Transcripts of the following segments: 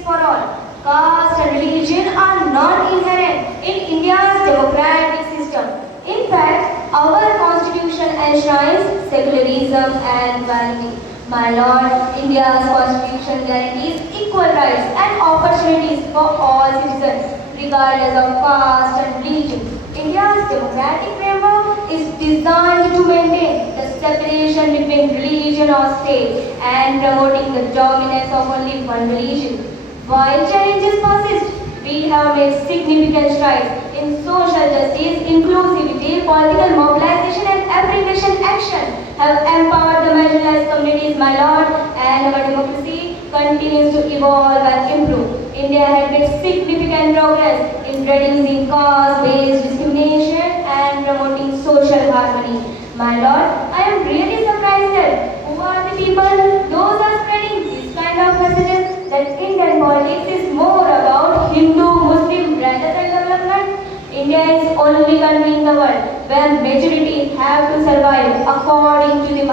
justice for all. Caste and religion are not inherent in India's democratic system. In fact, our constitution enshrines secularism and equality. My lord, India's constitution guarantees equal rights and opportunities for all citizens, regardless of caste and religion. India's democratic framework is designed to maintain the separation between religion or state and promoting the dominance of only one religion. While challenges persist, we have made significant strides in social justice, inclusivity, political mobilization and application action have empowered the marginalized communities, my lord, and our democracy continues to evolve and improve. India has made significant progress in reducing caste-based discrimination and promoting social harmony. My lord, I am really surprised that who are the people, those are spreading this kind of messages that Indian politics is more about Hindu, Muslim rather than development. India is only country in the world where majorities have to survive according to the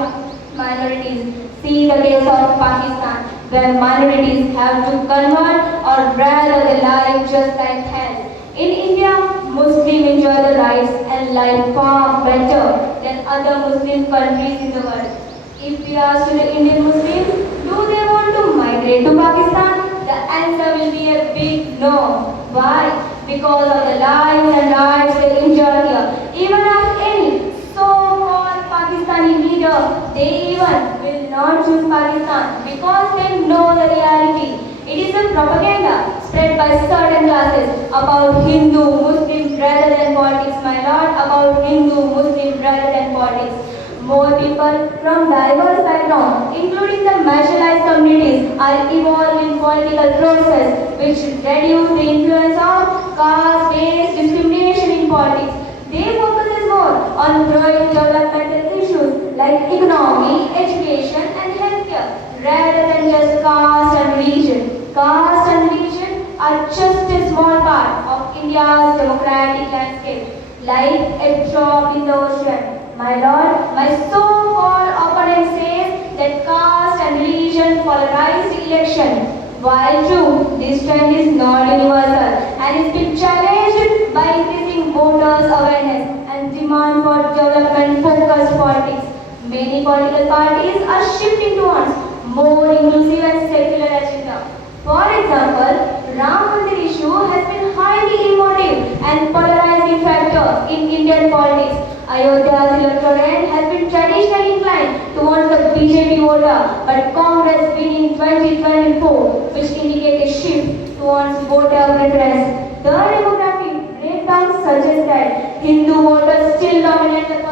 minorities. See the case of Pakistan, where minorities have to convert or rather they live just like hell. In India, Muslims enjoy the rights and life far better than other Muslim countries in the world. If we ask to the Indian Muslims, do they want to migrate to Pakistan? The answer will be a big no. Why? Because of the lives and rights they enjoy here. Even ask any so-called Pakistani leader, they even will not choose Pakistan because they know the reality. It is a propaganda spread by certain classes about Hindu, Muslim rather than politics, my lord, about Hindu, Muslim rather than politics. More people from diverse backgrounds, including the marginalized communities, are involved in political process which reduce the influence of caste-based discrimination in politics. They focus more on growing developmental issues like economy, education and healthcare rather than just caste and religion. Caste and religion are just a small part of India's democratic landscape, like a drop in the ocean. My lord, my so-called opponent says that caste and religion polarize the election. While true, this trend is not universal and is being challenged by increasing voters' awareness and demand for development-focused politics. Many political parties are shifting towards more inclusive and secular agenda. For example, Ram Mandir issue has been highly emotive and polarizing factor in Indian politics. Ayodhya's electorate has been traditionally inclined towards the BJP voter, but Congress win in 2024, which indicates a shift towards voter preference. The demographic breakdown suggests that Hindu voters still dominate the